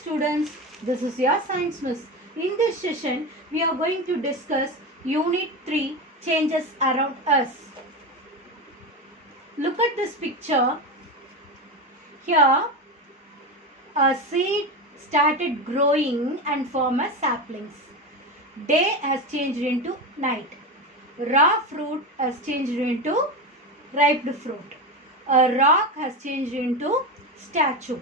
students, this is your science miss. In this session, we are going to discuss Unit 3 changes around us. Look at this picture. Here, a seed started growing and formed as saplings. Day has changed into night. Raw fruit has changed into ripe fruit. A rock has changed into statue.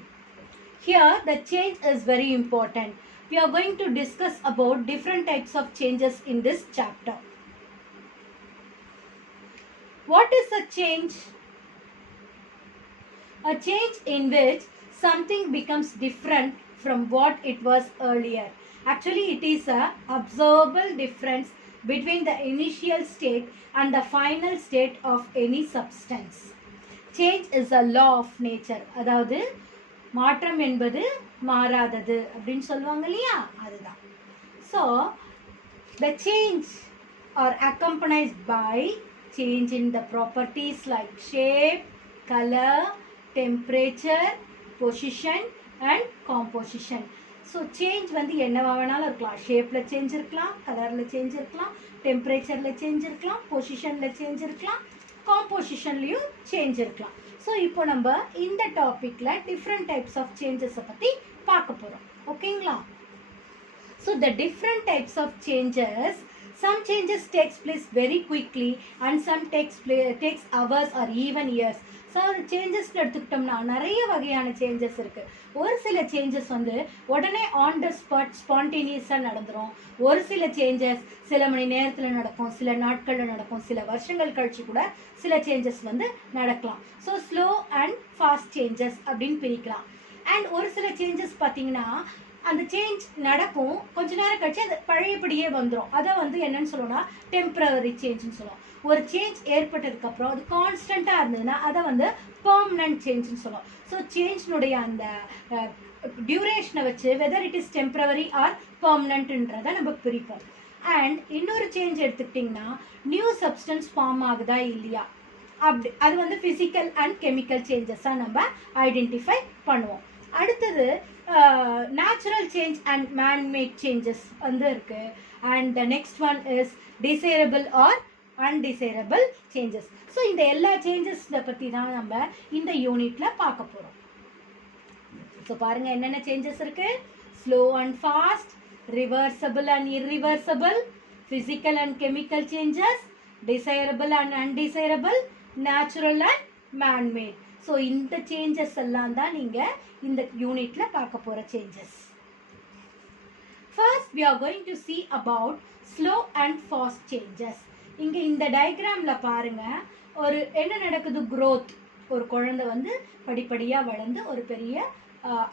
Here the change is very important. We are going to discuss about different types of changes in this chapter. What is a change? A change in which something becomes different from what it was earlier. Actually, it is a observable difference between the initial state and the final state of any substance. Change is a law of nature. அதாவது மாற்றம் என்பது மாறாதது அப்படின்னு சொல்லுவாங்க இல்லையா, அதுதான். So the change are accompanied by change in the properties like shape, color, temperature, position and composition. So change வந்து என்னவா வேணாலும் இருக்கலாம். ஷேப்பில் சேஞ்ச் இருக்கலாம், கலரில் சேஞ்ச் இருக்கலாம், டெம்பரேச்சரில் சேஞ்ச் இருக்கலாம், பொசிஷனில் சேஞ்ச் இருக்கலாம், காம்போசிஷன்லேயும் சேஞ்ச் இருக்கலாம். ஸோ இப்போ நம்ம இந்த டாப்பிக்கில் டிஃப்ரெண்ட் டைப்ஸ் ஆஃப் சேஞ்சஸை பற்றி பார்க்க போகிறோம். ஓகேங்களா? So the different types of changes, some changes takes place very quickly and some takes hours or even years. So சேஞ்சஸ்ல எடுத்துக்கிட்டோம்னா நிறைய வகையான சேஞ்சஸ் இருக்குது. ஒரு சில சேஞ்சஸ் வந்து உடனே ஆன் த ஸ்பாட் ஸ்பான்டேனியஸாக நடந்துடும். ஒரு சில சேஞ்சஸ் சில மணி நேரத்தில் நடக்கும், சில நாட்களில் நடக்கும், சில வருஷங்கள் கழிச்சு கூட சில சேஞ்சஸ் வந்து நடக்கலாம். So slow and fast changes அப்படின்னு பிரிக்கலாம். அண்ட் ஒரு சில சேஞ்சஸ் பார்த்தீங்கன்னா அந்த சேஞ்ச் நடக்கும், கொஞ்ச நேரம் கழிச்சு அது பழையபடியே வந்துடும். அதை வந்து என்னன்னு சொல்லுவோம்னா டெம்பரவரி சேஞ்சுன்னு சொல்லுவோம். ஒரு சேஞ்ச் ஏற்பட்டதுக்கப்புறம் அது கான்ஸ்டண்ட்டாக இருந்ததுன்னா அதை வந்து பெர்மனன்ட் சேஞ்சுன்னு சொல்லுவோம். ஸோ சேஞ்ச்னுடைய அந்த டியூரேஷனை வச்சு whether it is temporary or பெர்மனன்ட்ன்றதை நம்ம பிரிப்போம். அண்ட் இன்னொரு சேஞ்ச் எடுத்துக்கிட்டிங்கன்னா நியூ சப்ஸ்டன்ஸ் ஃபார்ம் ஆகுதா இல்லையா, அப்படி அது வந்து ஃபிசிக்கல் அண்ட் கெமிக்கல் சேஞ்சஸாக நம்ம ஐடென்டிஃபை பண்ணுவோம். அடுத்தது natural change and manmade changes வந்து இருக்குது. And the next one is desirable or undesirable changes. So இந்த எல்லா சேஞ்சஸை பற்றி தான் நம்ம இந்த யூனிட்டில் பார்க்க போகிறோம். ஸோ பாருங்கள் என்னென்ன சேஞ்சஸ் இருக்குது. Slow and fast, reversible and irreversible, physical and chemical changes, desirable and undesirable, natural and man-made. So இந்த சேஞ்சஸ் எல்லாம் தான் நீங்கள் இந்த யூனிட்டில் பார்க்க போகிற changes. First we are going to see about slow and fast changes. இங்கே இந்த டயக்ராமில் பாருங்கள், ஒரு என்ன நடக்குது, growth. ஒரு குழந்தை வந்து படிப்படியாக வளர்ந்து ஒரு பெரிய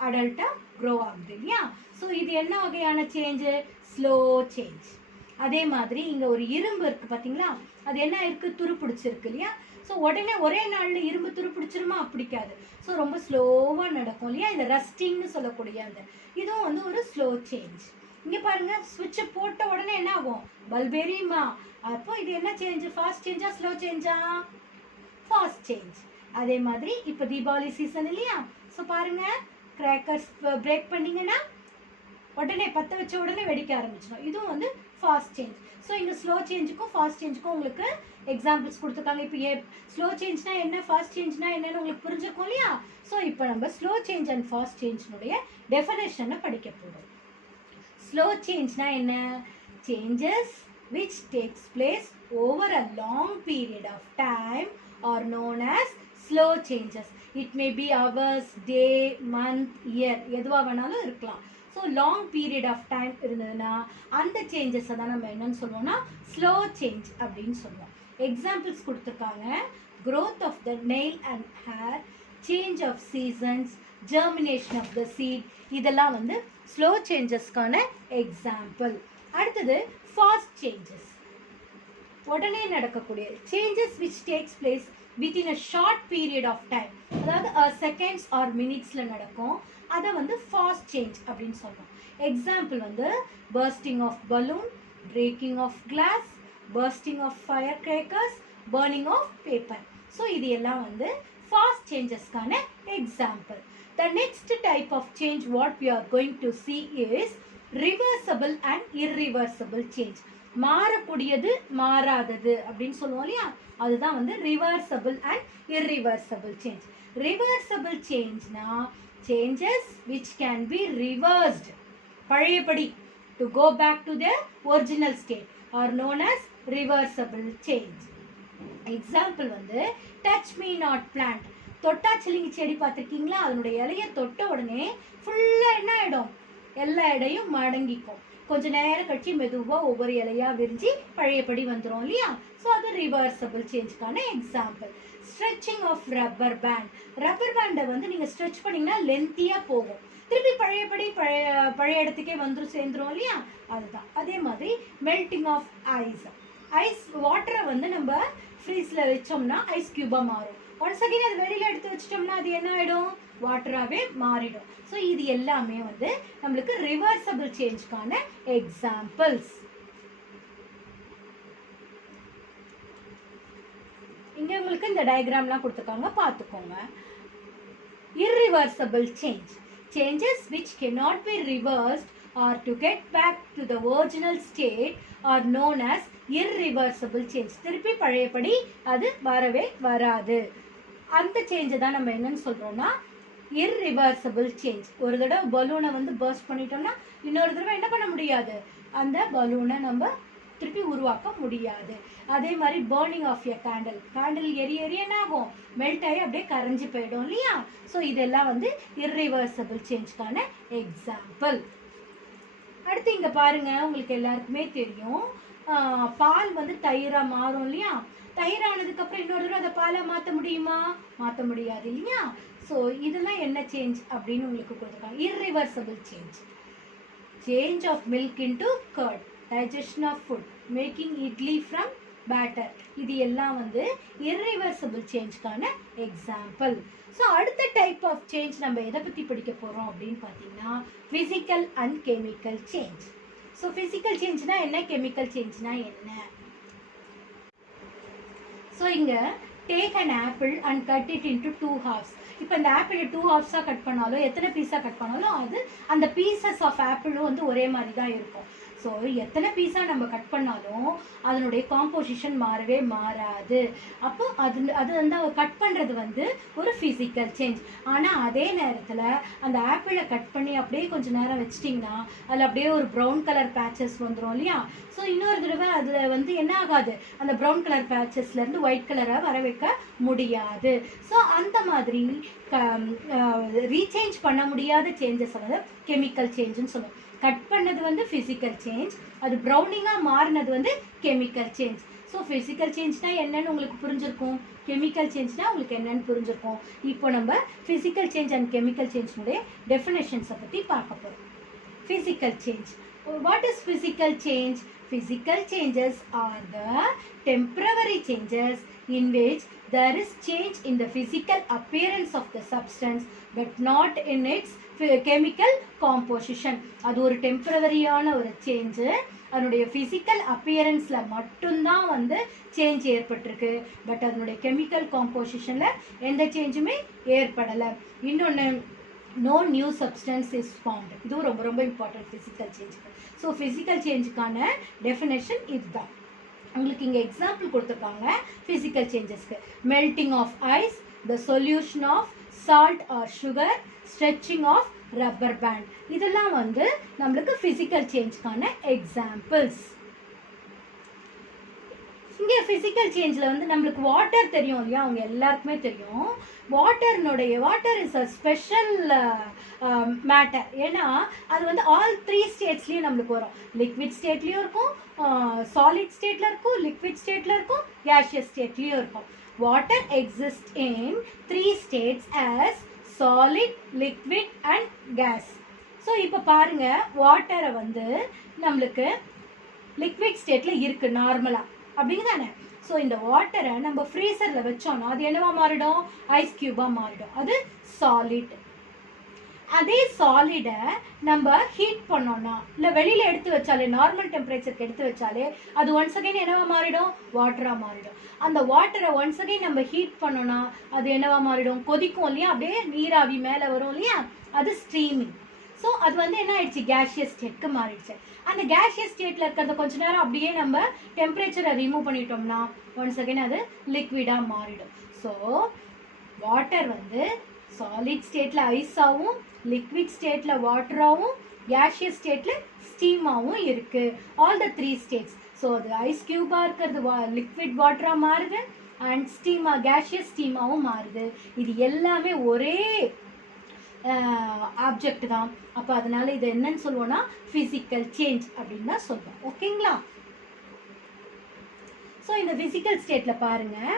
அடல்ட்டாக க்ரோ ஆகுது இல்லையா. ஸோ இது என்ன வகையான சேஞ்சு, ஸ்லோ சேஞ்ச். அதே மாதிரி இங்கே ஒரு இரும்பு இருக்குது பார்த்தீங்களா, அது என்ன இருக்குது, துரு பிடிச்சிருக்கு இல்லையா. ஸோ உடனே ஒரே நாளில் இரும்பு துரு பிடிச்சிருமா, பிடிக்காது. ஸோ ரொம்ப ஸ்லோவாக நடக்கும் இல்லையா, இந்த ரஸ்டிங்னு சொல்லக்கூடிய அந்த இதுவும் வந்து ஒரு ஸ்லோ சேஞ்ச். இங்கே பாருங்கள், சுவிட்சை போட்ட உடனே என்ன ஆகும், பல்ப் எரியுமா. அப்போ இது என்ன சேஞ்சு, ஃபாஸ்ட் சேஞ்சா ஸ்லோ சேஞ்சா, ஃபாஸ்ட் சேஞ்ச். அதே மாதிரி இப்போ தீபாவளி சீசன் இல்லையா. ஸோ பாருங்கள், கிராக்கர்ஸ் பிரேக் பண்ணிங்கன்னா உடனே பற்ற வச்ச உடனே வெடிக்க ஆரம்பிச்சிடும். இதுவும் வந்து ஃபாஸ்ட் சேஞ்ச். ஸோ இங்கே ஸ்லோ சேஞ்சுக்கும் ஃபாஸ்ட் சேஞ்சுக்கும் உங்களுக்கு எக்ஸாம்பிள்ஸ் கொடுத்துருக்காங்க. இப்போ ஸ்லோ சேஞ்ச்னா என்ன, ஃபாஸ்ட் சேஞ்ச்னா என்னன்னு உங்களுக்கு புரிஞ்சிருக்கும் இல்லையா. ஸோ இப்போ நம்ம ஸ்லோ சேஞ்ச் அண்ட் ஃபாஸ்ட் சேஞ்ச்னுடைய டெஃபினேஷனை படிக்க போகிறோம். ஸ்லோ சேஞ்ச்னா என்ன, changes which takes place over a long period of time are known as slow changes. It may be hours, day, month, year, எதுவாக வேணாலும் இருக்கலாம். So long period of time இருந்ததுன்னா அந்த சேஞ்சஸை தான் நம்ம என்னன்னு சொல்லுவோம்னா ஸ்லோ சேஞ்ச் அப்படின்னு சொல்லுவோம். எக்ஸாம்பிள்ஸ் கொடுத்துருக்காங்க. growth of the nail and hair, change of seasons, germination of the seed, இதெல்லாம் வந்து ஸ்லோ சேஞ்சஸ்க்கான எக்ஸாம்பிள். அடுத்தது ஃபாஸ்ட் சேஞ்சஸ், உடனே நடக்கக்கூடிய changes which takes place within a short period of time, அதாவது செகண்ட்ஸ் ஆர் மினிட்ஸில் நடக்கும். அதை வந்து ஃபாஸ்ட் சேஞ்ச் அப்படின்னு சொல்லுவோம். எக்ஸாம்பிள் வந்து bursting of balloon, breaking of glass, bursting of firecrackers, burning of paper. So இது எல்லாம் வந்து ஃபாஸ்ட் சேஞ்சஸ்க்கான எக்ஸாம்பிள். The next type of change what we are going to see is reversible and irreversible change. மாறக்கூடியது மாறாதது அப்படின்னு சொல்லுவோம் இல்லையா, அதுதான் வந்து reversible and irreversible change. Reversible changeனா changes which can be reversed, பழையபடி, to go back to their original state are known as reversible change. Example வந்து touch me not plant. தொட்டாச்சிலிங்கி செடி பார்த்துருக்கீங்களா, அதனுடைய இலையை தொட்ட உடனே ஃபுல்லாக என்ன ஆகிடும், எல்லா இடையும் மடங்கிக்கும். கொஞ்சம் நேரம் கழிச்சு மெதுவாக ஒவ்வொரு இலையாக விரிஞ்சு பழையபடி வந்துடும் இல்லையா. ஸோ அது ரிவர்சபிள் சேஞ்சுக்கான எக்ஸாம்பிள். Stretching of rubber band. Rubber பேண்டை வந்து நீங்கள் ஸ்ட்ரெச் பண்ணிங்கன்னா லென்த்தியாக போகும், திருப்பி பழையபடி பழைய இடத்துக்கே வந்துடும், சேர்ந்துரும் இல்லையா, அதுதான். அதே மாதிரி மெல்டிங் ஆஃப் ஐஸ். ஐஸ் வாட்டரை வந்து நம்ம ஃப்ரீஸில் வச்சோம்னா ஐஸ் க்யூபாக மாறும். ஒன்ஸ் அகைன் அது வெளியில் எடுத்து வச்சிட்டோம்னா அது என்ன ஆகிடும், வாட்டராகவே மாறிடும். ஸோ இது எல்லாமே வந்து நம்மளுக்கு ரிவர்சபிள் சேஞ்சுக்கான எக்ஸாம்பிள்ஸ். இங்கே உங்களுக்கு இந்த டயக்ராம்லாம் கொடுத்துருக்காங்க, பார்த்துக்கோங்க. irreversible change. Changes which cannot be reversed or to get back to the original state are known as irreversible change. திருப்பி பழையபடி அது வரவே வராது. அந்த சேஞ்சை தான் நம்ம என்னன்னு சொல்கிறோம்னா irreversible change. ஒரு தடவை பலூனை வந்து பர்ஸ்ட் பண்ணிட்டோம்னா இன்னொரு தடவை என்ன பண்ண முடியாது, அந்த பலூனை நம்ம திருப்பி உருவாக்க முடியாது. அதே மாதிரி burning of a candle. Candle எரிய எரிய என்ன ஆகும், மெல்ட் ஆகி அப்படியே கரைஞ்சி போயிடும் இல்லையா. ஸோ இதெல்லாம் வந்து irreversible சேஞ்சுக்கான எக்ஸாம்பிள். அடுத்து இங்கே பாருங்க, உங்களுக்கு எல்லாருக்குமே தெரியும் பால் வந்து தயிராக மாறும் இல்லையா. தயிரானதுக்கப்புறம் இன்னொரு தடவை அதை பாலாக மாற்ற முடியுமா, மாற்ற முடியாது இல்லையா. ஸோ இதெல்லாம் என்ன சேஞ்ச் அப்படின்னு உங்களுக்கு கொடுத்துருக்காங்க, irreversible change. Change of milk into curd, digestion of food, making idli from batter. இது எல்லாம் வந்து irreversible changeக்கான எக்ஸாம்பிள். ஸோ அடுத்த டைப் ஆஃப் சேஞ்ச் நம்ம எதை பற்றி படிக்க போகிறோம் அப்படின்னு பார்த்தீங்கன்னா physical and chemical change. So physical சேஞ்ச்னா என்ன, கெமிக்கல் சேஞ்ச்னா என்ன. ஸோ இங்கே take an apple and cut it into 2 halves. இப்போ இந்த ஆப்பிளை 2 halves-ஆக கட் பண்ணாலும் எத்தனை பீஸாக கட் பண்ணாலும் அது அந்த பீசஸ் ஆஃப் ஆப்பிளும் வந்து ஒரே மாதிரி தான் இருக்கும். ஸோ எத்தனை பீஸாக நம்ம கட் பண்ணாலும் அதனுடைய காம்போசிஷன் மாறவே மாறாது. அப்போ அது வந்து கட் பண்ணுறது வந்து ஒரு ஃபிசிக்கல் சேஞ்ச். ஆனால் அதே நேரத்தில் அந்த ஆப்பிளை கட் பண்ணி அப்படியே கொஞ்சம் நேரம் வச்சிட்டிங்கன்னா அதில் அப்படியே ஒரு ப்ரௌன் கலர் பேச்சஸ் வந்துடும் இல்லையா. ஸோ இன்னொரு தடவை அதில் வந்து என்ன ஆகாது, அந்த ப்ரௌன் கலர் பேச்சஸ்லேருந்து ஒயிட் கலராக வர வைக்க முடியாது. ஸோ அந்த மாதிரி ரீசேஞ்ச் பண்ண முடியாத சேஞ்சஸை வந்து கெமிக்கல் சேஞ்சுன்னு சொல்லுவோம். கட் பண்ணது வந்து ஃபிசிக்கல் சேஞ்ச், அது ப்ரௌனிங்காக மாறினது வந்து கெமிக்கல் சேஞ்ச். ஸோ ஃபிசிக்கல் சேஞ்ச்னா என்னன்னு உங்களுக்கு புரிஞ்சிருக்கும், கெமிக்கல் சேஞ்ச்னா உங்களுக்கு என்னன்னு புரிஞ்சிருக்கும். இப்போ நம்ம ஃபிசிக்கல் சேஞ்ச் அண்ட் கெமிக்கல் சேஞ்ச்னுடைய டெஃபினேஷன்ஸை பற்றி பார்க்க போகிறோம். Physical change. What is physical change? Physical changes are the temporary changes in which there is change in the physical appearance of the substance but not in its chemical composition. அது ஒரு டெம்பரவரியான ஒரு change, அதனுடைய physical அப்பியரன்ஸில் மட்டும்தான் வந்து change ஏற்பட்டிருக்கு, but அதனுடைய chemical காம்போசிஷனில் எந்த சேஞ்சுமே ஏற்படலை. இன்னொன்று, no new substance is formed. இது ரொம்ப ரொம்ப இம்பார்ட்டன்ட் ஃபிசிக்கல் சேஞ்சுக்கு. ஸோ ஃபிசிக்கல் சேஞ்சுக்கான டெஃபினேஷன் இதுதான். உங்களுக்கு இங்கே எக்ஸாம்பிள் கொடுத்துருக்காங்க ஃபிசிக்கல் சேஞ்சஸ்க்கு. Melting of ice, the solution of salt or sugar, stretching of rubber band. இதெல்லாம் வந்து நம்மளுக்கு ஃபிசிக்கல் சேஞ்சுக்கான எக்ஸாம்பிள்ஸ். இங்கே ஃபிசிக்கல் சேஞ்சில் வந்து நம்மளுக்கு வாட்டர் தெரியும் இல்லையா, அவங்க எல்லாருக்குமே தெரியும். Water is a special matter. ஏன்னா அது வந்து ஆல் 3 ஸ்டேட்ஸ்லேயும் நம்மளுக்கு வரும். லிக்விட் ஸ்டேட்லேயும் இருக்கும், சாலிட் ஸ்டேட்டில் இருக்கும், லிக்விட் ஸ்டேட்டில் இருக்கும், கேஷியஸ் ஸ்டேட்லேயும் இருக்கும். Water exist in 3 states as solid, liquid and gas. So இப்போ பாருங்கள், வாட்டரை வந்து நம்மளுக்கு லிக்விட் ஸ்டேட்டில் இருக்குது நார்மலாக, அப்படிங்க தானே. ஸோ இந்த வாட்டரை நம்ம ஃப்ரீசரில் வச்சோம்னா அது என்னவா மாறிடும், ஐஸ் க்யூபாக மாறிடும், அது சாலிட். அதே சாலிடை நம்ம ஹீட் பண்ணோம்னா இல்லை வெளியில் எடுத்து வச்சாலே நார்மல் டெம்பரேச்சருக்கு எடுத்து வச்சாலே அது ஒன்ஸ் அகைன் என்னவா மாறிடும், வாட்டராக மாறிடும். அந்த வாட்டரை ஒன்ஸ் அகைன் நம்ம ஹீட் பண்ணோம்னா அது என்னவா மாறிடும், கொதிக்கும் இல்லையா, அப்படியே நீராவி மேலே வரும் இல்லையா, அது ஸ்ட்ரீமிங். ஸோ அது வந்து என்ன ஆயிடுச்சு, கேஷியஸ் ஸ்டேட்க்கு மாறிடுச்சு. அந்த கேஷியஸ் ஸ்டேட்டில் இருக்கிறத கொஞ்ச நேரம் அப்படியே நம்ம டெம்பரேச்சரை ரிமூவ் பண்ணிட்டோம்னா ஒன்ஸ் அகைன் அது லிக்விடாக மாறிடும். ஸோ வாட்டர் வந்து சாலிட் ஸ்டேட்டில் ஐஸாகவும், லிக்விட் ஸ்டேட்டில் வாட்டராகவும், கேஷியஸ் ஸ்டேட்டில் ஸ்டீமாகவும் இருக்குது. All the 3 states. ஸோ அது ஐஸ் க்யூபாக இருக்கிறது லிக்விட் வாட்டராக மாறுது அண்ட் ஸ்டீமாக கேஷியஸ் ஸ்டீமாகவும் மாறுது. இது எல்லாமே ஒரே ஆப்ஜெக்ட் தான். அப்போ அதனால இது என்னன்னு சொல்லுவோம்னா ஃபிசிக்கல் சேஞ்ச் அப்படின்னு தான் சொல்லுவோம். ஓகேங்களா? ஸோ இந்த ஃபிசிக்கல் ஸ்டேட்டில் பாருங்கள்,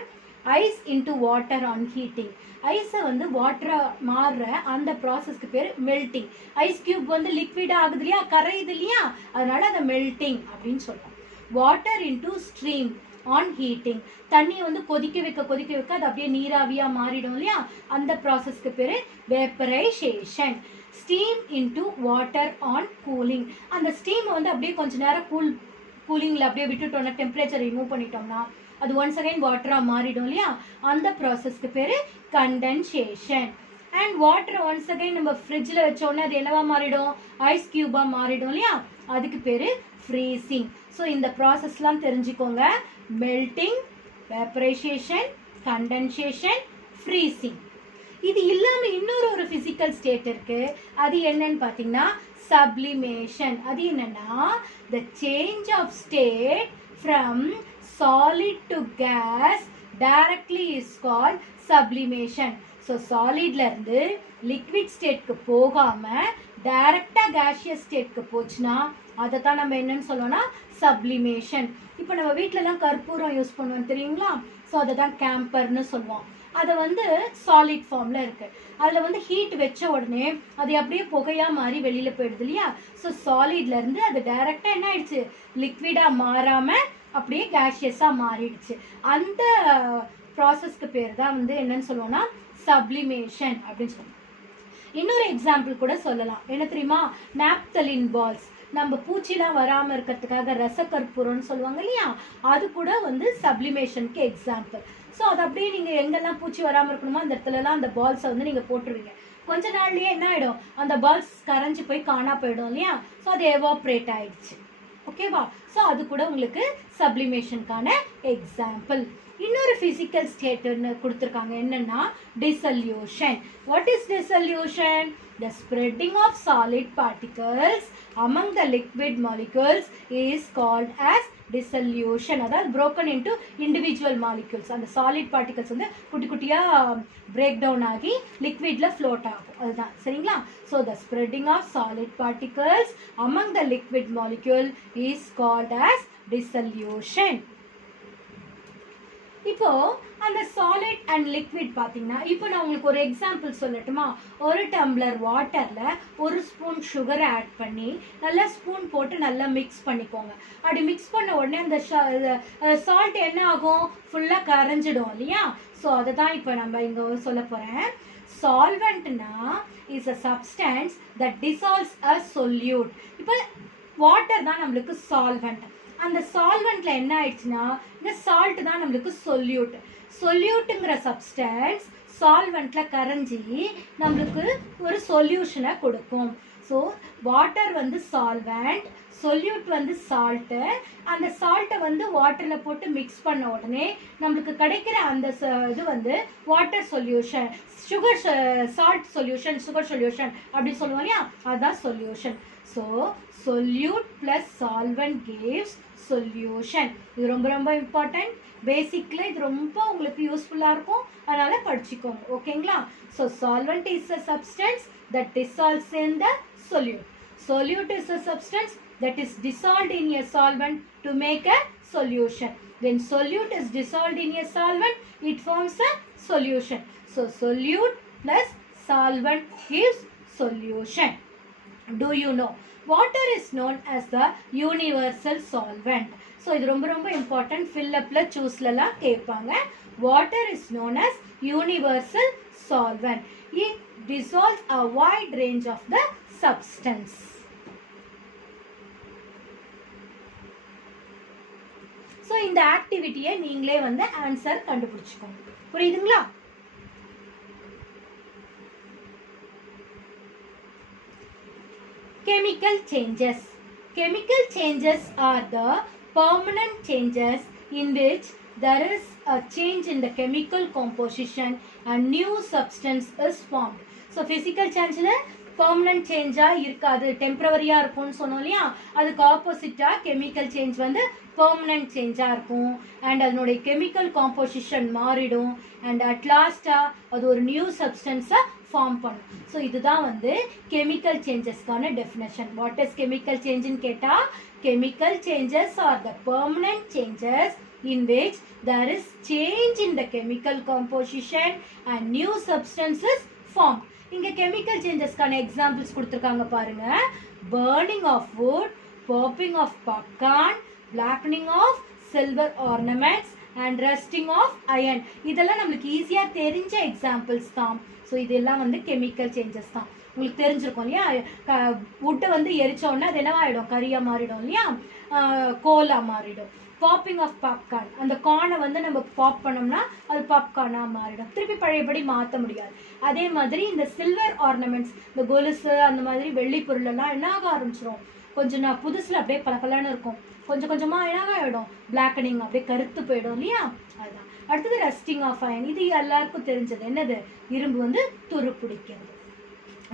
ice into water on heating. ஐஸை வந்து வாட்டராக மாறுற அந்த ப்ராசஸ்க்கு பேர் மெல்ட்டிங். ஐஸ் கியூப் வந்து லிக்விடாக ஆகுது இல்லையா, கரையுது இல்லையா, அதனால அதை மெல்ட்டிங் அப்படின்னு சொல்லுவோம். Water into stream on heating. தண்ணியை வந்து கொதிக்க வைக்க அது அப்படியே நீராவியாக மாறிடும் இல்லையா, அந்த ப்ராசஸ்க்கு பேர் vaporisation. Steam into water on cooling. அந்த ஸ்டீமை வந்து அப்படியே கொஞ்ச நேரம் கூலிங்கில் அப்படியே விட்டுட்டோம்னா, டெம்பரேச்சர் ரிமூவ் பண்ணிட்டோம்னா அது ஒன்ஸ் அகைன் வாட்டராக மாறிடும் இல்லையா, அந்த ப்ராசஸ்க்கு பேர் கண்டென்சேஷன். அண்ட் வாட்டரை ஒன்ஸ் அகைன் நம்ம ஃப்ரிட்ஜில் வச்சோடனே அது என்னவா மாறிடும், ஐஸ் க்யூபாக மாறிடும் இல்லையா, அதுக்கு பேர் ஃப்ரீசிங். ஸோ இந்த ப்ராசஸ்லாம் தெரிஞ்சுக்கோங்க. Melting, vaporisation, condensation, freezing. இது இல்லாமல் இன்னொரு ஃபிசிக்கல் ஸ்டேட் இருக்குது. அது என்னன்னு பார்த்தீங்கன்னா சப்ளிமேஷன். அது என்னன்னா the change of state from solid to gas directly is called sublimation. So solidல இருந்து லிக்விட் ஸ்டேட்க்கு போகாமல் டைரக்டாக கேஷியஸ் ஸ்டேட்க்கு போச்சுன்னா அதை தான் நம்ம என்னன்னு சொல்லணும்னா சப்ளிமேஷன். இப்போ நம்ம வீட்டிலலாம் கற்பூரம் யூஸ் பண்ணுவோம் தெரியுங்களா, ஸோ அதை தான் கேம்பர்னு சொல்லுவோம். அதை வந்து சாலிட் ஃபார்மில் இருக்குது. அதில் வந்து ஹீட் வச்ச உடனே அது அப்படியே புகையாக மாறி வெளியில் போயிடுது இல்லையா. ஸோ சாலிட்லேருந்து அது டைரெக்டாக என்ன ஆயிடுச்சு, லிக்விடாக மாறாமல் அப்படியே கேஷியஸாக மாறிடுச்சு. அந்த ப்ராசஸ்க்கு பேர் தான் வந்து என்னன்னு சொல்லுவோம்னா சப்ளிமேஷன் அப்படின்னு சொல்லுவோம். இன்னொரு எக்ஸாம்பிள் கூட சொல்லலாம். என்ன தெரியுமா, நாப்தலின் பால்ஸ். நம்ம பூச்சிலாம் வராமல் இருக்கிறதுக்காக ரசக்கற்பூரம்னு சொல்லுவாங்க இல்லையா, அது கூட வந்து சப்ளிமேஷனுக்கு எக்ஸாம்பிள். ஸோ அது அப்படியே நீங்கள் எங்கெல்லாம் பூச்சி வராமல் இருக்கணுமோ அந்த இடத்துலலாம் அந்த பால்ஸை வந்து நீங்கள் போட்டுருவீங்க. கொஞ்ச நாள்லேயே என்ன ஆகிடும், அந்த பால்ஸ் கரைஞ்சி போய் காணா போயிடும் இல்லையா. ஸோ அது எவாப்ரேட் ஆயிடுச்சு. ஓகேவா? ஸோ அது கூட உங்களுக்கு சப்ளிமேஷனுக்கான எக்ஸாம்பிள். இன்னொரு ஃபிசிக்கல் ஸ்டேட்டுன்னு கொடுத்துருக்காங்க, என்னன்னா dissolution. What is dissolution? The spreading of solid particles among the liquid molecules is called as dissolution. அதாவது broken into individual molecules. அந்த solid particles வந்து குட்டி குட்டியாக break down ஆகி liquidல float ஆகும். அதுதான் சரிங்களா. So the spreading of solid particles among the liquid molecule is called as dissolution. இப்போ அந்த சாலிட் அண்ட் லிக்விட் பார்த்தீங்கன்னா, இப்போ நான் உங்களுக்கு ஒரு எக்ஸாம்பிள் சொல்லட்டுமா. ஒரு டம்ளர் வாட்டரில் ஒரு ஸ்பூன் சுகரை ஆட் பண்ணி நல்லா ஸ்பூன் போட்டு நல்லா மிக்ஸ் பண்ணிக்கோங்க. அப்படி மிக்ஸ் பண்ண உடனே அந்த சால்ட் என்ன ஆகும், ஃபுல்லாக கரைஞ்சிடும் இல்லையா. ஸோ அதை தான் இப்போ நம்ம இங்கே சொல்ல போகிறேன். சால்வெண்ட்னா is a substance that dissolves a solute. இப்போ வாட்டர் தான் நம்மளுக்கு சால்வெண்ட். அந்த சால்வெண்ட்ல என்ன ஆயிடுச்சுன்னா இந்த சால்ட் தான் நம்மளுக்கு சொல்யூட். சொல்யூட்டுங்கிற சப்ஸ்டன்ஸ் சால்வெண்ட்ல கரைஞ்சி நம்மளுக்கு ஒரு சொல்யூஷனை கொடுக்கும். ஸோ வாட்டர் வந்து சால்வெண்ட், சொல்யூட் வந்து சால்ட்டு. அந்த சால்ட்டை வந்து வாட்டரில் போட்டு மிக்ஸ் பண்ண உடனே நம்மளுக்கு கிடைக்கிற அந்த இது வந்து water solution, sugar salt solution, sugar solution அப்படின்னு சொல்லுவோம் இல்லையா, அதுதான் solution. So solute plus solvent gives solution. இது ரொம்ப ரொம்ப இம்பார்ட்டன்ட். பேசிக்கில் இது ரொம்ப உங்களுக்கு யூஸ்ஃபுல்லாக இருக்கும், அதனால் படிச்சுக்கோங்க. ஓகேங்களா. So solvent is a substance that dissolves in the solute. Solute is a substance that is dissolved in a solvent to make a solution. When solute is dissolved in a solvent, it forms a solution. So solute plus solvent gives solution. Do you know? Water is known as the universal solvent. So இது ரொம்ப important. Fill up la choose la கேட்பாங்க. Water is known as universal solvent. It dissolves a wide range of the substance. So இந்த ஆக்டிவிட்டியை நீங்களே வந்து answer கண்டுபிடிச்சுக்கோங்க. புரியுதுங்களா? Chemical changes. Chemical changes are the permanent changes in which there is a change in the chemical composition and new substance is formed. So physical change permanent change இருக்காது, டெம்பரவரியா இருக்கும்னு சொன்னோம் இல்லையா, அதுக்கு ஆப்போசிட்டா கெமிக்கல் சேஞ்ச் வந்து permanent சேஞ்சா இருக்கும் and அதனுடைய கெமிக்கல் காம்போசிஷன் மாறிடும் அண்ட் அட் லாஸ்டா அது ஒரு நியூ சப்ஸ்டன்ஸை ஃபார்ம் பண்ணும். ஸோ இதுதான் வந்து கெமிக்கல் சேஞ்சஸ்க்கான டெஃபினேஷன். வாட் இஸ் கெமிக்கல் சேஞ்சுன்னு கேட்டால், chemical changes are the permanent changes in which there is change in the chemical composition and new substances formed. இங்க chemical changesக்கான எக்ஸாம்பிள்ஸ் கொடுத்துருக்காங்க பாருங்க. burning of wood, popping of popcorn, blackening of silver ornaments and rusting of iron. இதெல்லாம் நம்மளுக்கு ஈஸியா தெரிஞ்ச examples தான். So இதெல்லாம் வந்து கெமிக்கல் சேஞ்சஸ் தான். உங்களுக்கு தெரிஞ்சிருக்கும் இல்லையா, வுட்டை வந்து எரிச்சோன்னா அது என்னவாயிடும், கரியா மாறிடும் இல்லையா, கோலா மாறிடும். பாப்பிங் ஆஃப் பாப்கார்ன், அந்த கார்னை வந்து நம்ம பாப் பண்ணோம்னா அது பாப்கார்னாக மாறிடும், திருப்பி பழையபடி மாற்ற முடியாது. அதே மாதிரி இந்த சில்வர் ஆர்னமெண்ட்ஸ், இந்த கொலுசு அந்த மாதிரி வெள்ளி பொருளெல்லாம் என்ன ஆக ஆரம்பிச்சிடும், கொஞ்சம் நான் புதுசில் அப்படியே பலப்பலன்னு இருக்கும், கொஞ்சம் கொஞ்சமாக என்ன ஆகிடும், பிளாக்கனிங் அப்படியே கருத்து போயிடும் இல்லையா, அதுதான். அடுத்தது ரஸ்டிங் ஆஃப் அயன், இது எல்லாருக்கும் தெரிஞ்சது, என்னது, இரும்பு வந்து துரு பிடிக்கிறது.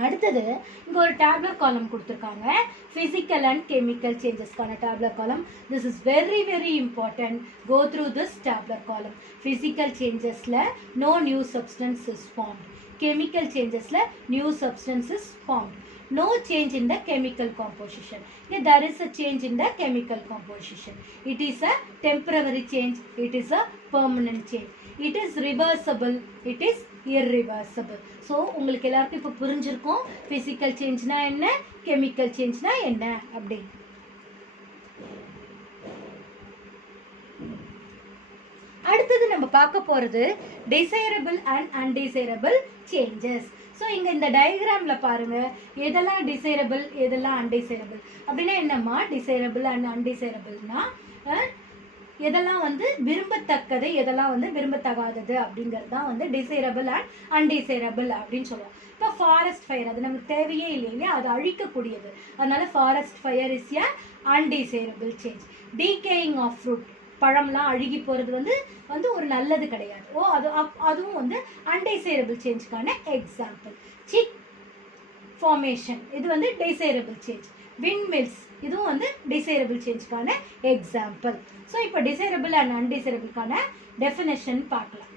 அடுத்தது இங்கே ஒரு டேப்லர் காலம் கொடுத்துருக்காங்க, ஃபிசிக்கல் அண்ட் கெமிக்கல் சேஞ்சஸ்க்கான tabular column. This is very very important. Go through this tabular column. Physical சேஞ்சஸில் no new substance is formed. Chemical சேஞ்சஸில் new substance is formed. No change in the chemical composition. Yeah, there is a change in the chemical composition. It is a temporary change. It is a permanent change. It is reversible. It is irreversible. So உங்களுக்கு எல்லாருக்கும் இப்போ புரிஞ்சிருக்கும் physical changeனா என்ன, chemical changeனா என்ன அப்படி. அடுத்தது நம்ம பார்க்க போறது desirable and undesirable changes. So இங்கே இந்த டயக்ராமில் பாருங்கள், எதெல்லாம் டிசைரபிள் எதெல்லாம் அன்டிசைரபிள் அப்படின்னா என்னம்மா, டிசைரபிள் அண்ட் அன்டிசைரபிள்னா எதெல்லாம் வந்து விரும்பத்தக்கது எதெல்லாம் வந்து விரும்பத்தகாதது அப்படிங்கிறது தான் வந்து டிசைரபிள் அண்ட் அன்டிசைரபிள் அப்படின்னு சொல்லுவோம். இப்போ ஃபாரஸ்ட் ஃபயர் அது நமக்கு தேவையே இல்லையா, அது அழிக்கக்கூடியது, அதனால forest fire is a undesirable change. Decaying of fruit, பழம்லாம் அழுகி போகிறது வந்து ஒரு நல்லது கிடையாது. அதுவும் வந்து அன்டிசைரபிள் சேஞ்சுக்கான எக்ஸாம்பிள். சிக் ஃபார்மேஷன் இது வந்து டிசைரபிள் சேஞ்ச். விண்ட் மில்ஸ் இதுவும் வந்து டிசைரபிள் சேஞ்சுக்கான எக்ஸாம்பிள். ஸோ இப்போ டிசைரபிள் அண்ட் அன்டிசைரபிள்கான டெஃபினேஷன் பார்க்கலாம்.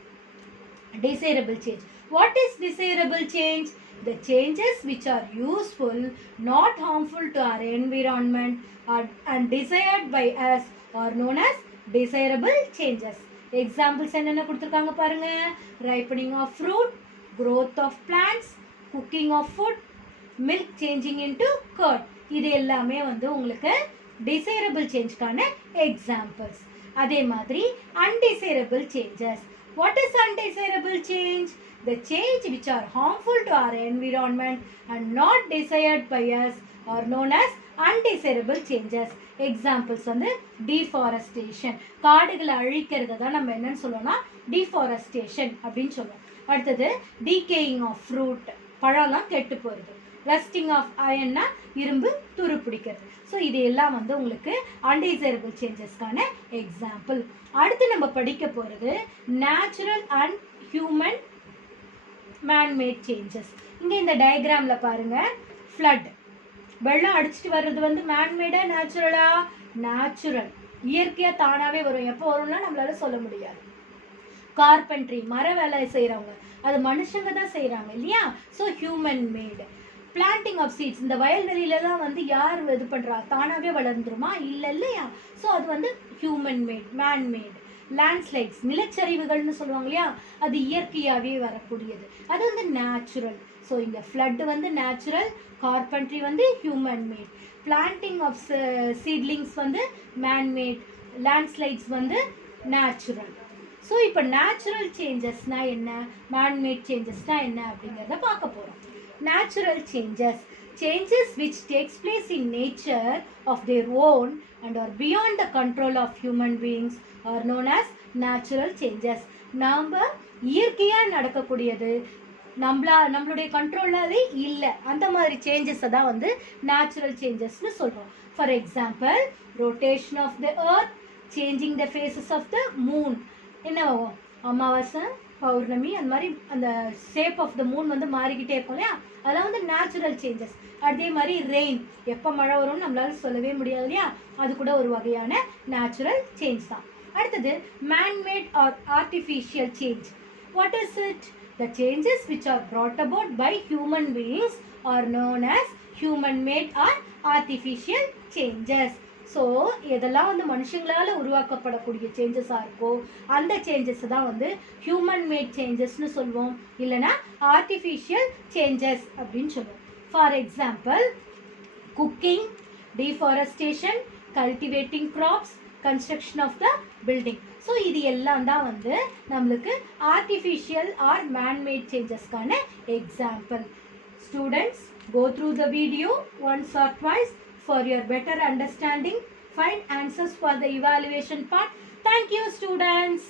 Desirable change. What is desirable change? The changes which are useful, not harmful to our environment and desired by us are known as desirable changes. Examples என்னென்ன கொடுத்துருக்காங்க பாருங்க. Ripening of fruit, growth of plants, cooking of food, milk changing into curd. இது எல்லாமே வந்து உங்களுக்கு desirable changeக்கான examples. அதே மாதிரி undesirable changes. What is undesirable change? The change which are harmful to our environment and not desired by us are known as undesirable changes. Examples வந்து deforestation, காடுகளை அழிக்கிறது தான் நம்ம என்னன்னு சொல்லுவோம்னா deforestation அப்படின்னு சொல்லுவோம். அடுத்தது decaying of fruit, பழம்லாம் கெட்டு போகிறது. rusting of iron, இரும்பு துரு பிடிக்கிறது. ஸோ இது எல்லாம் வந்து உங்களுக்கு undesirable changesக்கான எக்ஸாம்பிள். அடுத்து நம்ம படிக்க போகிறது natural and human man-made changes. இங்கே இந்த டயக்ராமில் பாருங்கள், ஃப்ளட் வெள்ளம் அடிச்சுட்டு வர்றது வந்து மேன்மேடா நேச்சுரலா? நேச்சுரல், இயற்கையாக தானாகவே வரும். எப்போ வரும்னா நம்மளால சொல்ல முடியாது. கார்பென்ட்ரி, மர வேலை செய்கிறவங்க, அது மனுஷங்க தான் செய்கிறாங்க இல்லையா? So human made. Planting of seeds, இந்த வயல்வெளியிலலாம் வந்து யார் இது பண்ணுறா, தானாகவே வளர்ந்துருமா? இல்லை இல்லையா? ஸோ அது வந்து ஹியூமன் மேட், மேன்மேட். லேண்ட்ஸ்லைட்ஸ், நிலச்சரிவுகள்னு சொல்லுவாங்க இல்லையா, அது இயற்கையாகவே வரக்கூடியது, அது வந்து நேச்சுரல். ஸோ இங்கே ஃப்ளட் வந்து நேச்சுரல், கார்பென்ட்ரி வந்து human made, planting of seedlings வந்து மேன்மேட், லேண்ட்ஸ்லைட்ஸ் வந்து நேச்சுரல். ஸோ இப்போ நேச்சுரல் சேஞ்சஸ்னால் என்ன, மேன்மேட் சேஞ்சஸ்னால் என்ன அப்படிங்கிறத பார்க்க போகிறோம். Natural changes which takes place in nature of their own and are beyond the control of human beings are known as natural changes. நம்ம இயற்கையாக நடக்கக்கூடியது, நம்மளுடைய கண்ட்ரோலாகவே இல்லை, அந்த மாதிரி சேஞ்சஸை தான் வந்து நேச்சுரல் சேஞ்சஸ்னு சொல்கிறோம். For example, rotation of the earth, changing the phases of the moon. என்ன ஆகும், அமாவாசை பௌர்ணமி அந்த மாதிரி அந்த ஷேப் ஆஃப் த மூன் வந்து மாறிக்கிட்டே இருக்கும் இல்லையா, அதெல்லாம் வந்து நேச்சுரல் சேஞ்சஸ். அதே மாதிரி ரெயின், எப்போ மழை வரும்னு நம்மளால சொல்லவே முடியாது இல்லையா, அது கூட ஒரு வகையான நேச்சுரல் சேஞ்ச் தான். அடுத்தது man-made R artificial change. What is it? The changes which are brought about by human beings are known as human made or artificial changes. So எதெல்லாம் வந்து மனுஷங்களால் உருவாக்கப்படக்கூடிய சேஞ்சஸாக இருக்கோ அந்த சேஞ்சஸ் தான் வந்து ஹியூமன் மேட் சேஞ்சஸ்னு சொல்லுவோம், இல்லைனா ஆர்டிஃபிஷியல் சேஞ்சஸ் அப்படின்னு சொல்லுவோம். For example, cooking, deforestation, cultivating crops, construction of the building. So இது எல்லாம் தான் வந்து நம்மளுக்கு ஆர்டிஃபிஷியல் ஆர் மேன்மேட் சேஞ்சஸ்க்கான எக்ஸாம்பிள். Students, go through the video once or twice for your better understanding. Find answers for the evaluation part. Thank you, students.